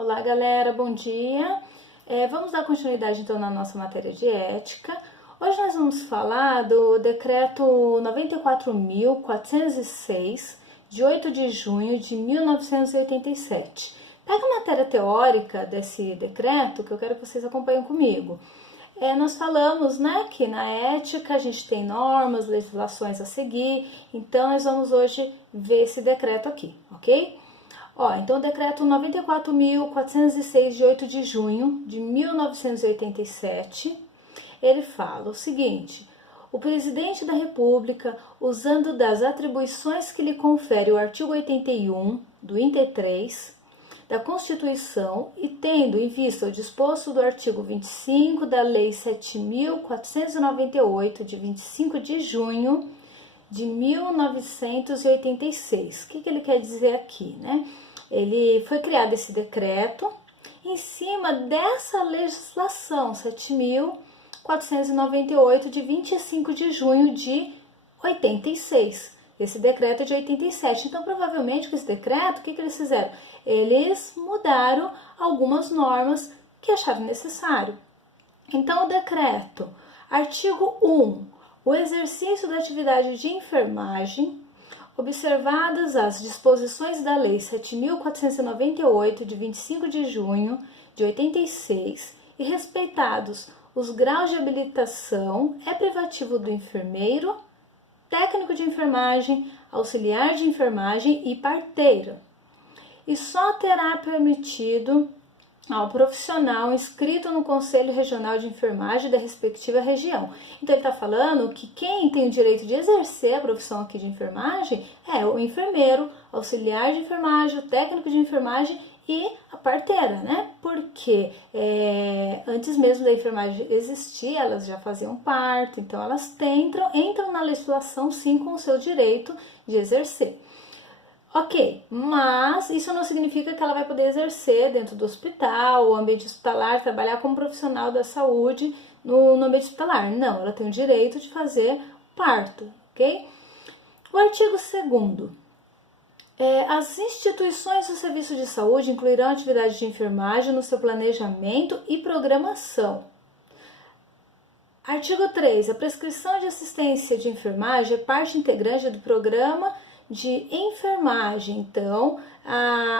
Olá, galera, bom dia. Vamos dar continuidade então na nossa matéria de ética. Hoje nós vamos falar do decreto 94.406, de 8 de junho de 1987. Pega a matéria teórica desse decreto que eu quero que vocês acompanhem comigo. Nós falamos, que na ética a gente tem normas, legislações a seguir, então nós vamos hoje ver esse decreto aqui, ok? Então o decreto 94.406 de 8 de junho de 1987, ele fala o seguinte: o presidente da República, usando das atribuições que lhe confere o artigo 81 do ínter 3 da Constituição e tendo em vista o disposto do artigo 25 da Lei 7.498 de 25 de junho de 1986. O que ele quer dizer aqui, Ele foi criado esse decreto em cima dessa legislação 7.498 de 25 de junho de 86. Esse decreto é de 87. Então, provavelmente, com esse decreto, o que eles fizeram? Eles mudaram algumas normas que acharam necessário. Então, o decreto, artigo 1, o exercício da atividade de enfermagem, observadas as disposições da Lei 7.498, de 25 de junho de 86, e respeitados os graus de habilitação, é privativo do enfermeiro, técnico de enfermagem, auxiliar de enfermagem e parteiro. E só terá permitido ao profissional inscrito no Conselho Regional de Enfermagem da respectiva região. Então, ele está falando que quem tem o direito de exercer a profissão aqui de enfermagem é o enfermeiro, auxiliar de enfermagem, o técnico de enfermagem e a parteira, Porque antes mesmo da enfermagem existir, elas já faziam parto, então elas entram na legislação sim com o seu direito de exercer. Ok, mas isso não significa que ela vai poder exercer dentro do hospital, o ambiente hospitalar, trabalhar como profissional da saúde no ambiente hospitalar. Não, ela tem o direito de fazer parto, ok? O artigo 2º. As instituições do serviço de saúde incluirão atividade de enfermagem no seu planejamento e programação. Artigo 3. A prescrição de assistência de enfermagem é parte integrante do programa de enfermagem. Então,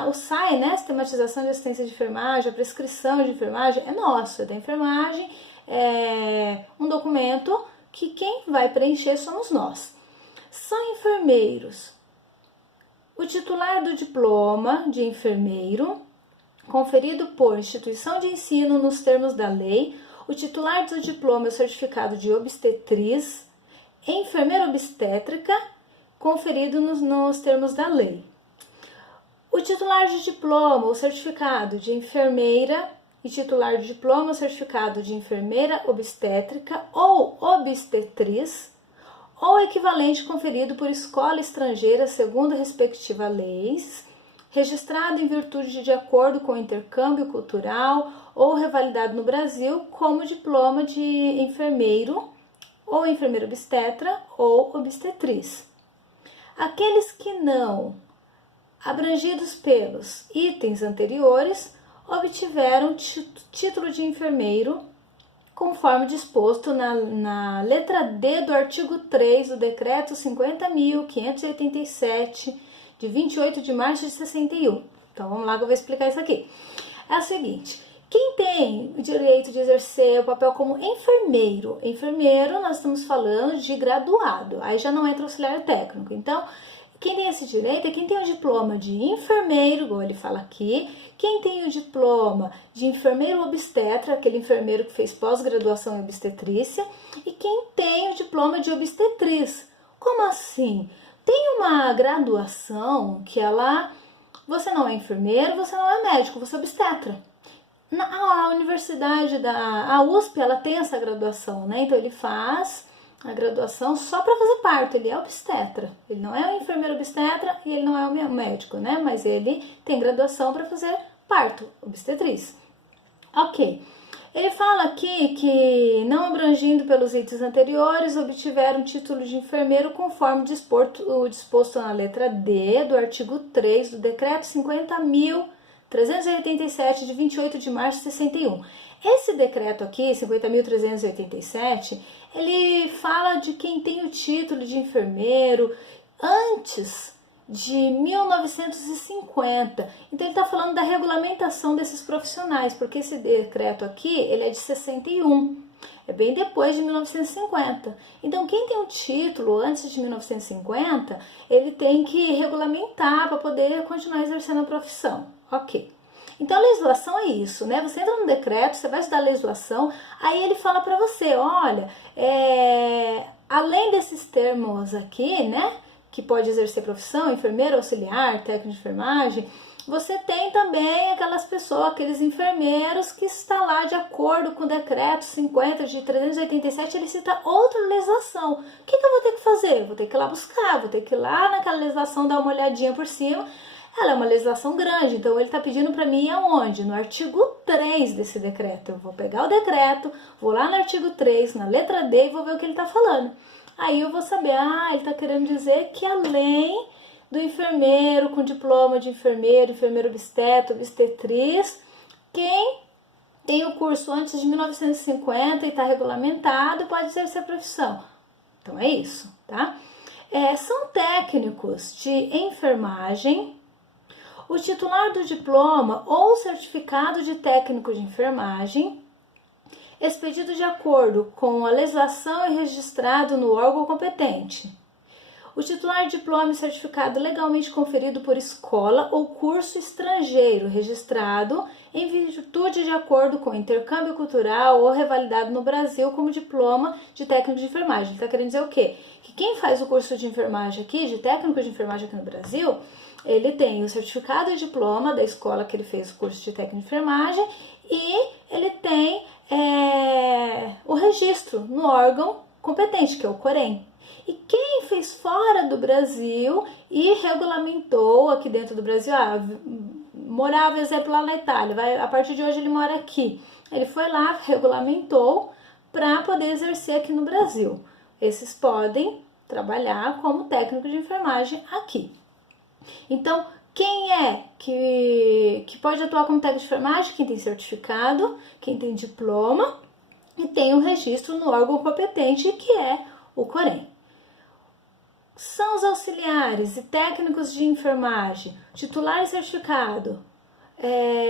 o SAI, Sistematização de Assistência de Enfermagem, a prescrição de enfermagem é nosso, é da enfermagem, é um documento que quem vai preencher somos nós. São enfermeiros o titular do diploma de enfermeiro, conferido por instituição de ensino nos termos da lei, o titular do diploma é o certificado de obstetriz, enfermeira obstétrica, conferido nos termos da lei. O titular de diploma ou certificado de enfermeira e titular de diploma ou certificado de enfermeira obstétrica ou obstetriz ou equivalente conferido por escola estrangeira segundo a respectiva leis, registrado em virtude de acordo com o intercâmbio cultural ou revalidado no Brasil como diploma de enfermeiro ou enfermeira obstetra ou obstetriz. Aqueles que não abrangidos pelos itens anteriores obtiveram título de enfermeiro, conforme disposto na letra D do artigo 3 do decreto 50.587, de 28 de março de 61. Então, vamos lá que eu vou explicar isso aqui. É o seguinte: quem tem o direito de exercer o papel como enfermeiro? Enfermeiro, nós estamos falando de graduado, aí já não entra auxiliar técnico. Então, quem tem esse direito é quem tem o diploma de enfermeiro, igual ele fala aqui, quem tem o diploma de enfermeiro obstetra, aquele enfermeiro que fez pós-graduação em obstetrícia, e quem tem o diploma de obstetriz. Como assim? Tem uma graduação que você não é enfermeiro, você não é médico, você é obstetra. A universidade a USP, ela tem essa graduação, Então ele faz a graduação só para fazer parto, ele é obstetra. Ele não é um enfermeiro obstetra e ele não é um médico, Mas ele tem graduação para fazer parto, obstetriz. Ok. Ele fala aqui que, não abrangindo pelos itens anteriores, obtiveram título de enfermeiro conforme disposto na letra D do artigo 3 do decreto 50.000 387 de 28 de março de 61. Esse decreto aqui, 50.387, ele fala de quem tem o título de enfermeiro antes de 1950. Então ele está falando da regulamentação desses profissionais, porque esse decreto aqui, ele é de 61. É bem depois de 1950. Então, quem tem um título antes de 1950, ele tem que regulamentar para poder continuar exercendo a profissão. Ok. Então, a legislação é isso, né? Você entra no decreto, você vai estudar a legislação, aí ele fala para você, olha, além desses termos aqui, né? Que pode exercer profissão, enfermeiro, auxiliar, técnico de enfermagem, você tem também aquelas pessoas, aqueles enfermeiros que está lá de acordo com o decreto 50 de 387, ele cita outra legislação. O que eu vou ter que fazer? Vou ter que ir lá buscar, vou ter que ir lá naquela legislação dar uma olhadinha por cima. Ela é uma legislação grande, então ele está pedindo para mim aonde? No artigo 3 desse decreto. Eu vou pegar o decreto, vou lá no artigo 3, na letra D e vou ver o que ele está falando. Aí eu vou saber, ele está querendo dizer que além do enfermeiro com diploma de enfermeiro, enfermeiro obstetra, obstetriz, quem tem o curso antes de 1950 e está regulamentado pode exercer a profissão. Então é isso, tá? São técnicos de enfermagem, o titular do diploma ou certificado de técnico de enfermagem, expedido de acordo com a legislação e registrado no órgão competente. O titular de diploma e certificado legalmente conferido por escola ou curso estrangeiro registrado em virtude de acordo com intercâmbio cultural ou revalidado no Brasil como diploma de técnico de enfermagem. Ele está querendo dizer o quê? Que quem faz o curso de enfermagem aqui, de técnico de enfermagem aqui no Brasil, ele tem o certificado e diploma da escola que ele fez o curso de técnico de enfermagem e ele tem o registro no órgão competente, que é o COREN. E quem fez fora do Brasil e regulamentou aqui dentro do Brasil, morava, exemplo, lá na Itália, a partir de hoje ele mora aqui. Ele foi lá, regulamentou para poder exercer aqui no Brasil. Esses podem trabalhar como técnico de enfermagem aqui. Então, quem é que pode atuar como técnico de enfermagem? Quem tem certificado, quem tem diploma e tem o registro no órgão competente, que é o COREN. São os auxiliares e técnicos de enfermagem, titular e certificado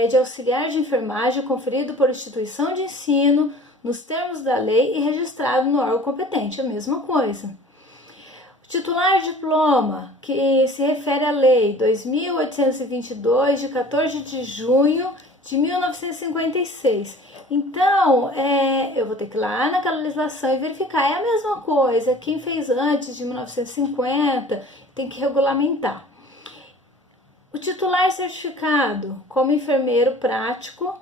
de auxiliar de enfermagem conferido por instituição de ensino nos termos da lei e registrado no órgão competente, a mesma coisa. Titular de diploma, que se refere à lei 2.822, de 14 de junho de 1956. Então, eu vou ter que ir lá naquela legislação e verificar. É a mesma coisa, quem fez antes de 1950 tem que regulamentar. O titular certificado como enfermeiro prático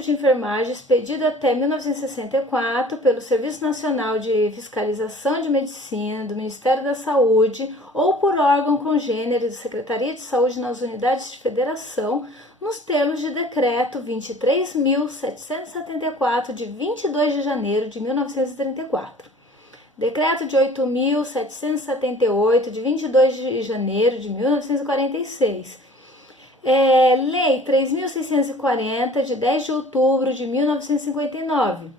de enfermagem expedido até 1964 pelo Serviço Nacional de Fiscalização de Medicina do Ministério da Saúde ou por órgão congênere da Secretaria de Saúde nas unidades de federação, nos termos de decreto 23.774 de 22 de janeiro de 1934. Decreto de 8.778 de 22 de janeiro de 1946. Lei 3.640 de 10 de outubro de 1959.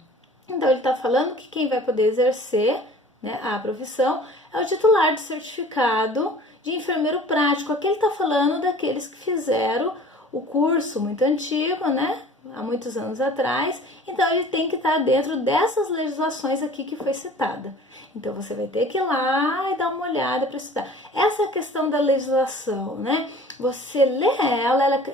Então ele está falando que quem vai poder exercer, né, a profissão é o titular de certificado de enfermeiro prático. Aqui ele está falando daqueles que fizeram o curso muito antigo, né, há muitos anos atrás. Então ele tem que estar dentro dessas legislações aqui que foi citada. Então você vai ter que ir lá e dar uma olhada para estudar. Essa é a questão da legislação, né? Você lê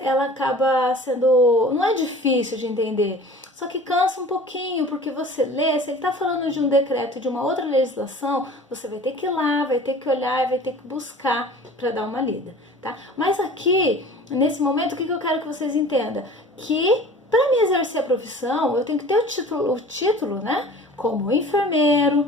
ela acaba sendo... Não é difícil de entender, só que cansa um pouquinho, porque você lê, se ele está falando de um decreto de uma outra legislação, você vai ter que ir lá, vai ter que olhar, vai ter que buscar para dar uma lida, tá? Mas aqui, nesse momento, o que eu quero que vocês entendam? Que para me exercer a profissão, eu tenho que ter o título, né? Como enfermeiro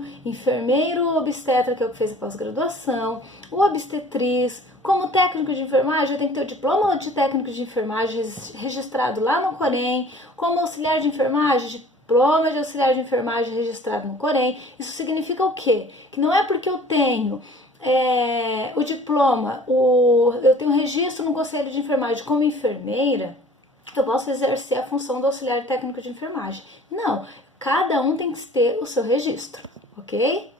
obstetra, que é o que fez a pós-graduação, o obstetriz, como técnico de enfermagem, eu tenho que ter o diploma de técnico de enfermagem registrado lá no COREN, como auxiliar de enfermagem, diploma de auxiliar de enfermagem registrado no COREN. Isso significa o quê? Que não é porque eu tenho o diploma, eu tenho registro no Conselho de Enfermagem como enfermeira, eu posso exercer a função do auxiliar técnico de enfermagem. Não, cada um tem que ter o seu registro, ok?